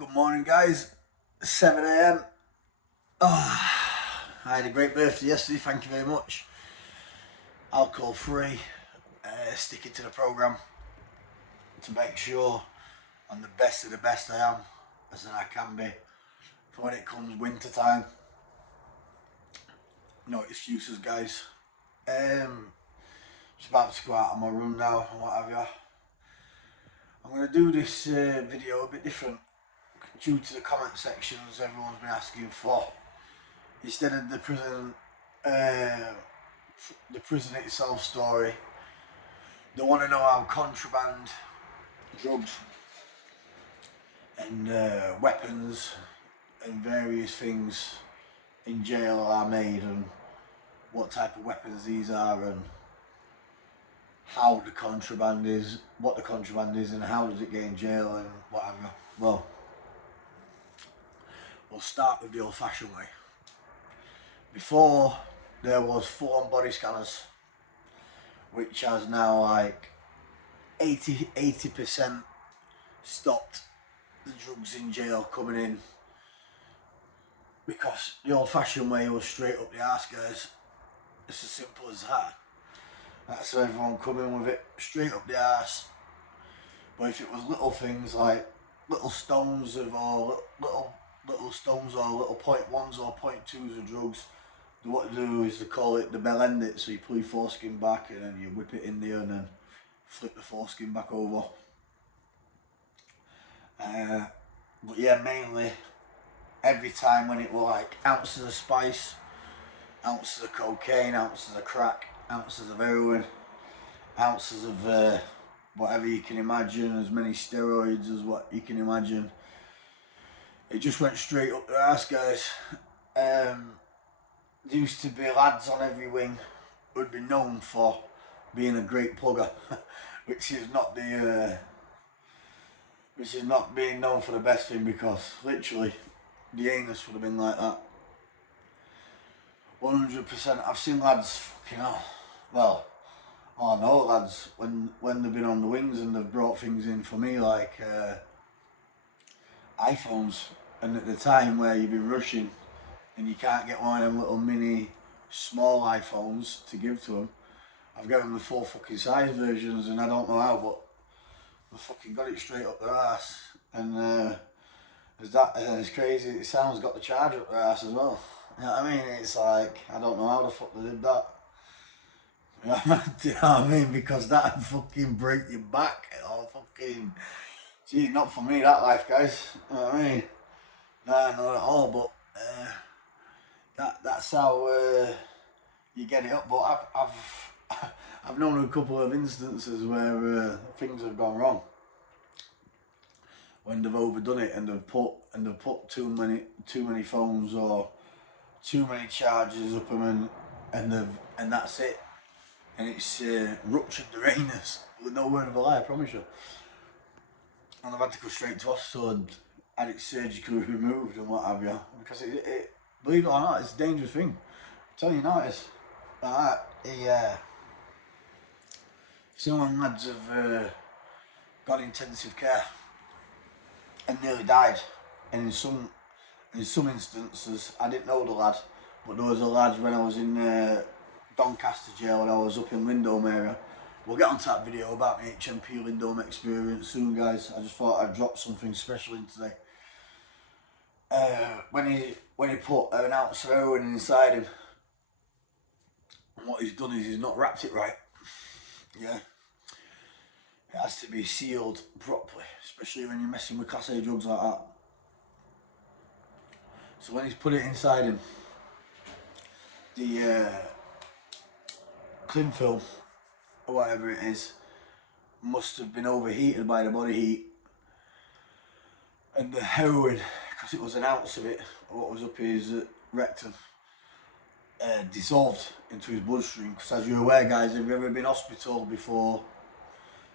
Good morning, guys. 7 a.m. Oh, I had a great birthday yesterday, thank you very much. Alcohol free, sticking to the programme to make sure I'm the best of the best I am, as I can be, for when it comes winter time. No excuses, guys. Just about to go out on my room now and what have you. I'm going to do this video a bit different due to the comment sections everyone's been asking for. Instead of the prison itself story, they want to know how contraband, drugs and weapons and various things in jail are made, and what type of weapons these are, and how the contraband is, what the contraband is, and how does it get in jail and whatever. Well, we'll start with the old-fashioned way. Before, there was full-on body scanners, which has now like 80% stopped the drugs in jail coming in, because the old-fashioned way was straight up the arse, guys. It's as simple as that. That's how everyone come in with it, straight up the arse. But if it was little things like little stones of, or little stones or little 0.1s or 0.2s of drugs, what they do is they call it the bell end it. So you pull your foreskin back and then you whip it in there and then flip the foreskin back over. But yeah, mainly every time when it was like ounces of spice, ounces of cocaine, ounces of crack, ounces of heroin, ounces of whatever you can imagine, as many steroids as what you can imagine, it just went straight up their ass, guys. There used to be lads on every wing who would be known for being a great plugger, which is not being known for the best thing, because literally the anus would have been like that. 100%. I've seen lads, fucking hell, well, I know lads, when they've been on the wings and they've brought things in for me like iPhones, and at the time where you've been rushing and you can't get one of them little mini small iPhones to give to them, I've given them the full fucking size versions, and I don't know how, but I fucking got it straight up their ass. And it's crazy, it sounds, got the charger up their ass as well. You know what I mean? It's like, I don't know how the fuck they did that. You know what I mean? Because that'd fucking break your back. Or fucking, gee, not for me that life, guys. You know what I mean? No, not at all. But that's how you get it up. But I've known a couple of instances where things have gone wrong when they've overdone it and they've put too many phones or too many charges up them, and that's it. And it's ruptured the anus, with no word of a lie, I promise you. And I've had to go straight to hospital and had it surgically removed and what have you, because it believe it or not, it's a dangerous thing. I'm telling you now, it's like that. Some lads have got intensive care and nearly died, and in some instances, I didn't know the lad, but there was a lad when I was in Doncaster jail, when I was up in Lindome area. We'll get onto that video about the HMP Lindome experience soon, guys. I just thought I'd drop something special in today. When he put an ounce of heroin inside him, and what he's done is he's not wrapped it right. Yeah, it has to be sealed properly, especially when you're messing with Class A drugs like that. So when he's put it inside him, the cling film or whatever it is must have been overheated by the body heat, and the heroin, because it was an ounce of it, what was up his rectum, dissolved into his bloodstream. Because as you're aware, guys, have you ever been hospital before,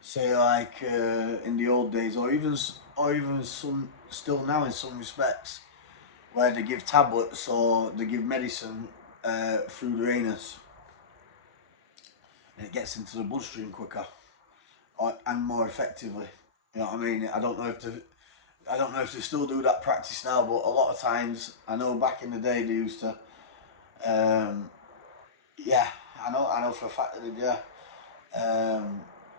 say like in the old days, or even some still now in some respects, where they give tablets or they give medicine through the anus, and it gets into the bloodstream quicker and more effectively. You know what I mean? I don't know if I don't know if they still do that practice now, but a lot of times, I know back in the day they used to, um, yeah, I know for a fact that they did, yeah.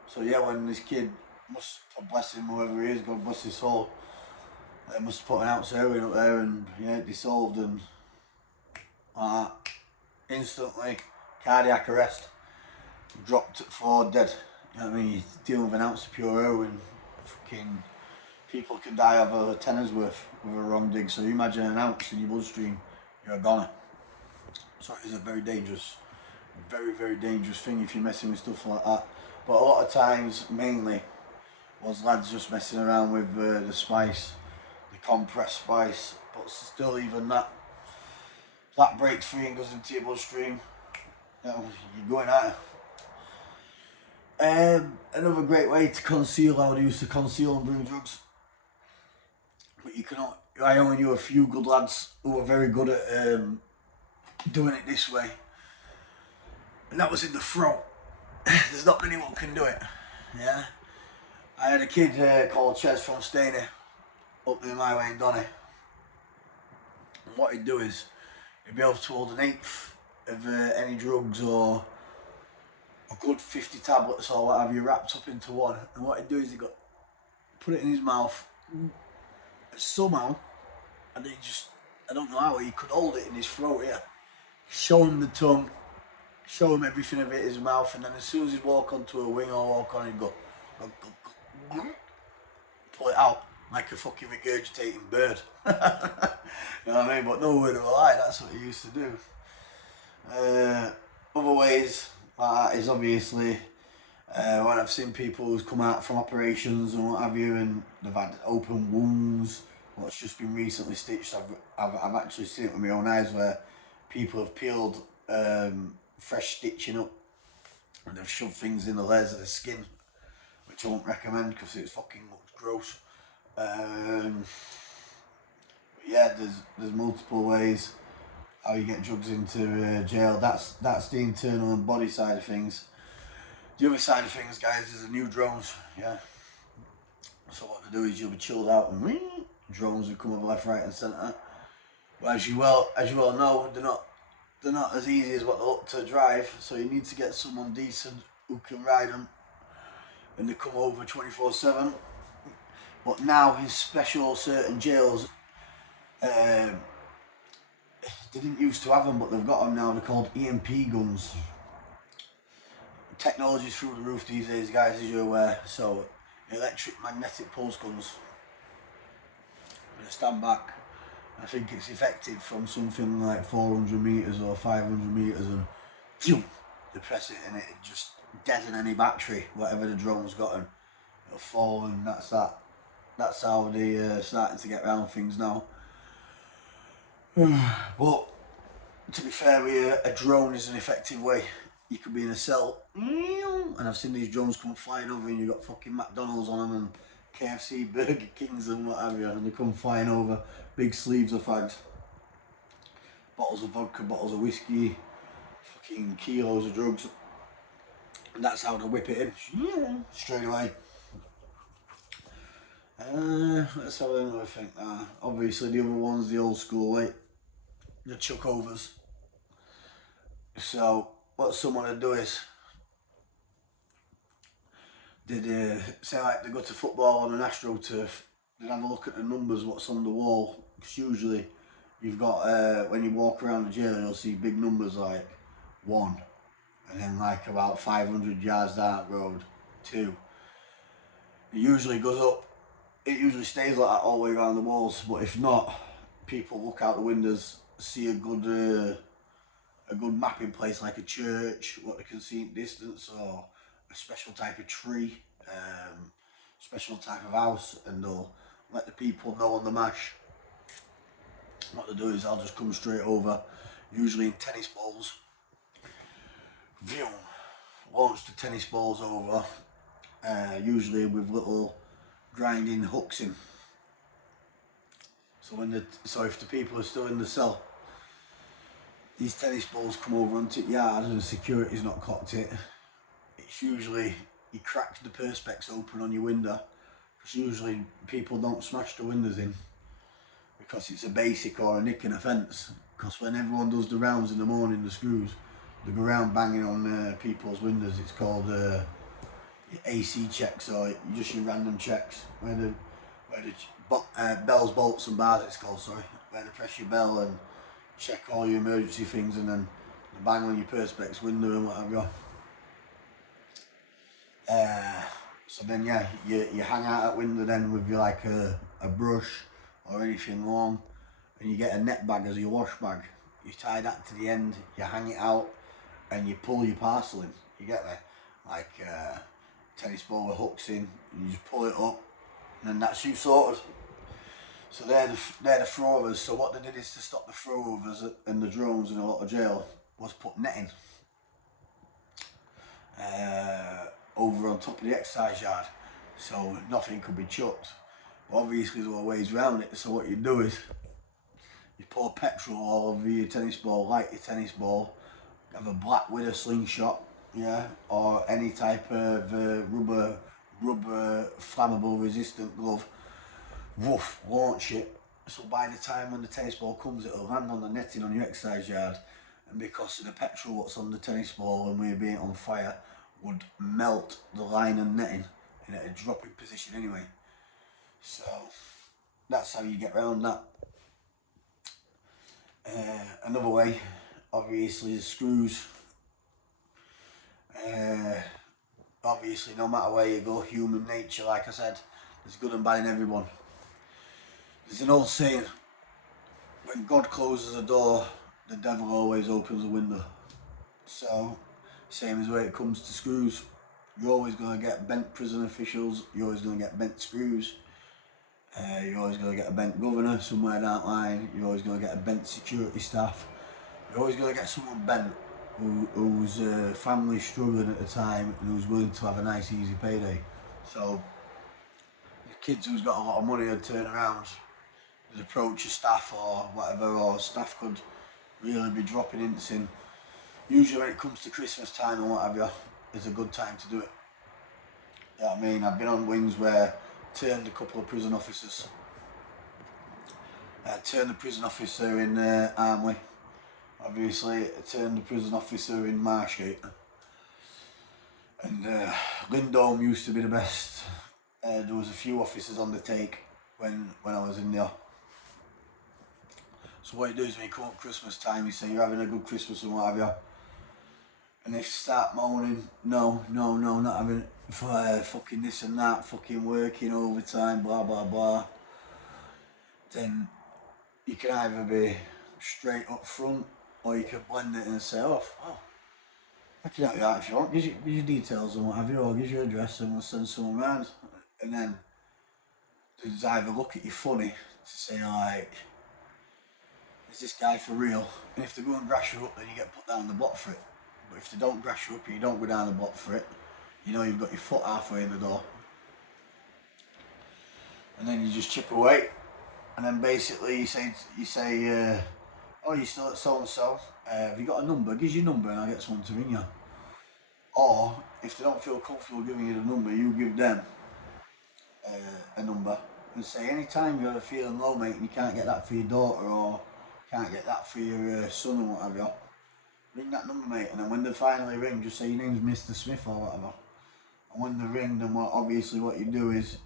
So yeah, when this kid must, God bless him, whoever he is, God bless his soul, they must have put an ounce of heroin up there and yeah, it dissolved and like that. Instantly, cardiac arrest, dropped at the floor, dead. You know what I mean? You're dealing with an ounce of pure heroin, fucking people can die of a tenner's worth with a wrong dig. So you imagine an ounce in your bloodstream, you're a goner. So it is a very dangerous, very dangerous thing if you're messing with stuff like that. But a lot of times, mainly, was lads just messing around with the spice, the compressed spice. But still, even that breaks free and goes into your bloodstream. You know, you're going at it. Another great way to conceal, how they used to conceal and bring drugs. But you cannot. I only knew a few good lads who were very good at doing it this way, and that was in the throat. There's not many who can do it. Yeah, I had a kid called Ches from Staney up near my way in Donny, and what he'd do is he'd be able to hold an eighth of any drugs or a good 50 tablets or what have you wrapped up into one, and what he'd do is he'd put it in his mouth, and somehow, and he just, I don't know how, he could hold it in his throat here, show him the tongue, show him everything of it in his mouth, and then as soon as he'd walk onto a wing or walk on, he'd go, pull it out like a fucking regurgitating bird. You know what I mean? But no word of a lie, that's what he used to do. Other ways like that is obviously when I've seen people who's come out from operations and what have you, and they've had open wounds, what's just been recently stitched. I've actually seen it with my own eyes where people have peeled fresh stitching up and they've shoved things in the layers of the skin, which I won't recommend because it fucking looks gross. Yeah, there's multiple ways how you get drugs into jail. That's the internal and body side of things. The other side of things, guys, is the new drones. Yeah. So what they do is you'll be chilled out and drones will come over left, right, and centre. But as you well know, they're not as easy as what they look to drive. So you need to get someone decent who can ride them, and they come over 24/7. But now in special certain jails, they didn't used to have them, but they've got them now. They're called EMP guns. Technology's through the roof these days, guys, as you're aware. So electric magnetic pulse guns. I'm going to stand back. I think it's effective from something like 400 metres or 500 metres, and phew, they press it and it just deaden any battery, whatever the drone's got, and it'll fall, and that's that. That's how they're starting to get around things now. But to be fair, a drone is an effective way. You could be in a cell, and I've seen these drones come flying over, and you've got fucking McDonald's on them and KFC, Burger Kings, and what have you, and they come flying over, big sleeves of fags, bottles of vodka, bottles of whiskey, fucking kilos of drugs, and that's how they whip it in straight away. Let's have another think. Obviously, the other one's the old school way, the chuck overs. So what someone would do is they'd say like they go to football on an AstroTurf, they'd have a look at the numbers what's on the wall, because usually you've got when you walk around the jail you'll see big numbers like 1, and then like about 500 yards down the road 2. It usually goes up, it usually stays like that all the way around the walls, but if not, people look out the windows, see a good mapping place like a church, what they can see in distance, or a special type of tree, special type of house, and they'll let the people know on the mash. What they do is I'll just come straight over, usually in tennis balls, launch the tennis balls over, usually with little grinding hooks in. So if the people are still in the cell, these tennis balls come over onto the yard and the security's not cocked it. It's usually you crack the perspex open on your window, because usually people don't smash the windows in because it's a basic or a nick and offence. Because when everyone does the rounds in the morning, the screws, they go around banging on people's windows. It's called AC checks, or just your random checks, where the bells, bolts and bars, it's called, sorry, where they press your bell and check all your emergency things, and then they bang on your perspex window and whatever. So then yeah, you hang out that window then with your, like a brush or anything long, and you get a net bag as your wash bag. You tie that to the end, you hang it out, and you pull your parcel in. You get me? Like tennis ball with hooks in, and you just pull it up, and then that's you sorted. So they're the throwers. So what they did is, to stop the throwers and the drones in a lot of jail, was put netting over on top of the exercise yard, so nothing could be chucked. But obviously there were ways around it. So what you do is, you pour petrol all over your tennis ball, light your tennis ball, have a black with a slingshot, yeah, or any type of rubber flammable resistant glove. Woof, launch it. So by the time when the tennis ball comes, it'll land on the netting on your exercise yard, and because of the petrol what's on the tennis ball and we're being on fire, would melt the line and netting, and it'd drop in position anyway. So that's how you get around that. Another way, obviously, the screws. Obviously, no matter where you go, human nature, like I said, there's good and bad in everyone. There's an old saying, when God closes a door, the devil always opens a window. So, same as where it comes to screws. You're always going to get bent prison officials, you're always going to get bent screws, you're always going to get a bent governor somewhere down the line, you're always going to get a bent security staff, you're always going to get someone bent whose family's struggling at the time and who's willing to have a nice easy payday. So the kids who's got a lot of money would turn around, they'd approach a staff or whatever, or staff could really be dropping hints in. Usually when it comes to Christmas time and what have you, it's a good time to do it. You know what I mean? I've been on wings where I turned a couple of prison officers. I turned the prison officer in Armley. Obviously, I turned the prison officer in Marshgate. And Lindholm used to be the best. There was a few officers on the take when I was in there. So what you do is, when you come up Christmas time, you say you're having a good Christmas and what have you. And if you start moaning, no, not having fucking this and that, fucking working overtime, blah blah blah, then you can either be straight up front, or you can blend it and say, oh, I can help you out if you want, give your details and what have you, or give your address and we'll send someone round. And then there's either look at you funny to say, like, is this guy for real? And if they go and grass you up, then you get put down the block for it. But if they don't grass you up and you don't go down the block for it, you know you've got your foot halfway in the door. And then you just chip away. And then basically you say, oh, you're still at so-and-so, have you got a number? Gives you a number and I'll get someone to ring you. Or, if they don't feel comfortable giving you the number, you give them a number and say, anytime you're feeling low, mate, and you can't get that for your daughter or can't get that for your son or what have you, ring that number, mate. And then when they finally ring, just say your name's Mr. Smith or whatever. And when they ring, then obviously what you do is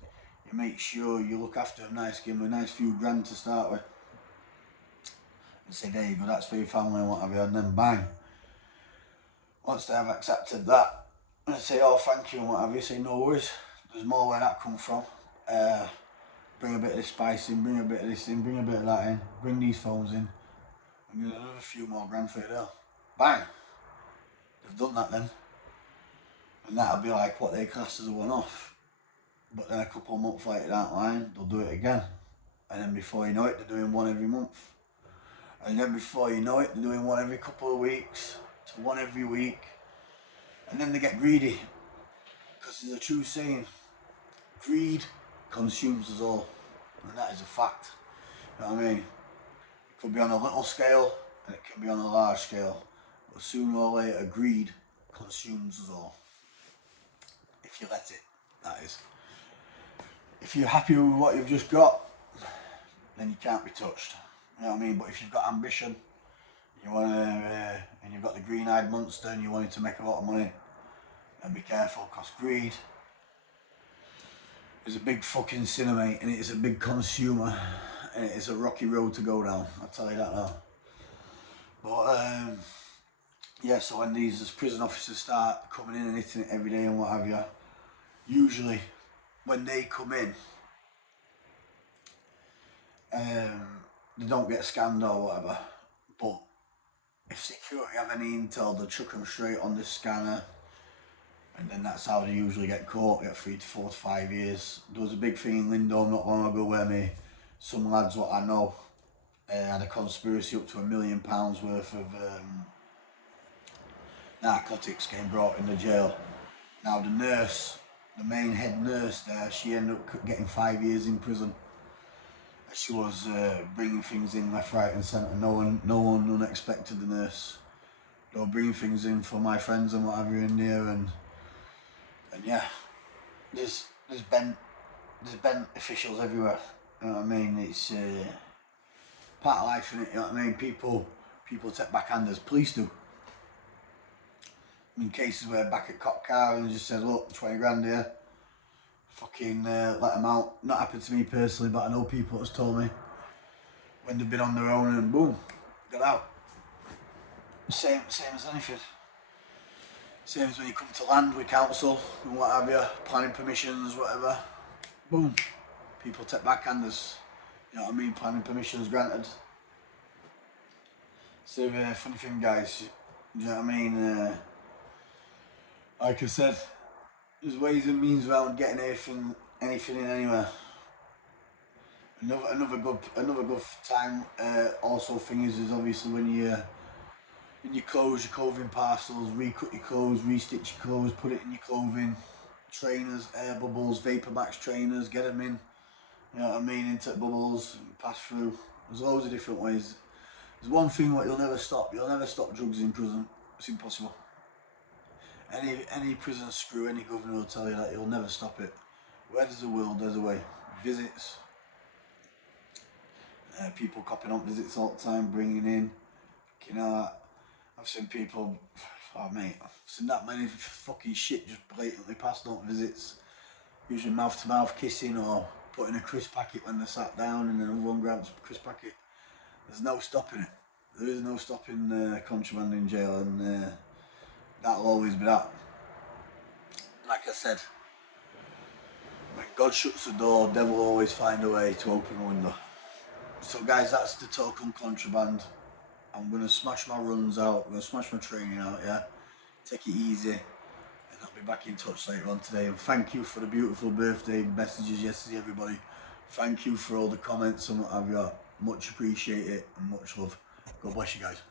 you make sure you look after them nice, give them a nice few grand to start with. And say, there you go, that's for your family and what have you, and then bang. Once they have accepted that, and say, oh, thank you and what have you, say, no worries, there's more where that come from. Bring a bit of this spice in, bring a bit of this in, bring a bit of that in, bring these phones in, and get another few more grand for you there. Bang! They've done that then. And that'll be like what they class as a one-off. But then a couple of months later down the line, they'll do it again. And then before you know it, they're doing one every month. And then before you know it, they're doing one every couple of weeks, to one every week. And then they get greedy. Because there's a true saying, greed consumes us all. And that is a fact. You know what I mean? It could be on a little scale, and it can be on a large scale. But sooner or later, greed consumes us all. If you let it, that is. if you're happy with what you've just got, then you can't be touched. You know what I mean? But if you've got ambition, you want to, and you've got the green-eyed monster, and you wanted to make a lot of money, then be careful, because greed is a big fucking sinner, mate, and it is a big consumer, and it is a rocky road to go down. I'll tell you that now. But yeah, so when these prison officers start coming in and hitting it every day and what have you, usually when they come in, they don't get scanned or whatever, but if security have any intel, they'll chuck them straight on the scanner, and then that's how they usually get caught, get 3 to 4 to 5 years. There was a big thing in Lindholm not long ago where some lads what I know had a conspiracy up to £1 million worth of narcotics getting brought into jail. Now the nurse, the main head nurse there, she ended up getting 5 years in prison. She was bringing things in left, right and centre. No one unexpected the nurse. They were bringing things in for my friends and what have you in there, and yeah, there's bent officials everywhere. You know what I mean? It's part of life, innit? You know what I mean? People take backhanders. Police do. In cases where back at cop car and just said, look, 20 grand here, fucking let them out. Not happened to me personally, but I know people that's told me when they've been on their own and boom, got out. Same as anything. Same as when you come to land with council and what have you, planning permissions, whatever. Boom, people take backhanders. You know what I mean? Planning permissions granted. So funny thing, guys. You know what I mean? Like I said, there's ways and means around getting anything in anywhere. Another good time. Also, thing is obviously when you clothes, your clothing parcels, recut your clothes, restitch your clothes, put it in your clothing. Trainers, air bubbles, Vapor Max trainers, get them in. You know what I mean? Into bubbles, pass through. There's loads of different ways. There's one thing what you'll never stop. You'll never stop drugs in prison. It's impossible. Any prison screw, any governor will tell you that you'll never stop it. Where there's a will, there's a way. Visits. People copying up visits all the time, bringing in. You know, I've seen people, oh mate, I've seen that many fucking shit just blatantly passed on visits. Usually mouth to mouth kissing or putting a crisp packet when they're sat down and then another one grabs a crisp packet. There's no stopping it. There is no stopping contraband in jail, and that'll always be that. Like I said, when God shuts the door, devil will always find a way to open a window. So guys, that's the talk on contraband. I'm going to smash my runs out, I'm going to smash my training out, yeah? Take it easy, and I'll be back in touch later on today. And thank you for the beautiful birthday messages yesterday, everybody. Thank you for all the comments and what have you. Much appreciate it and much love. God bless you guys.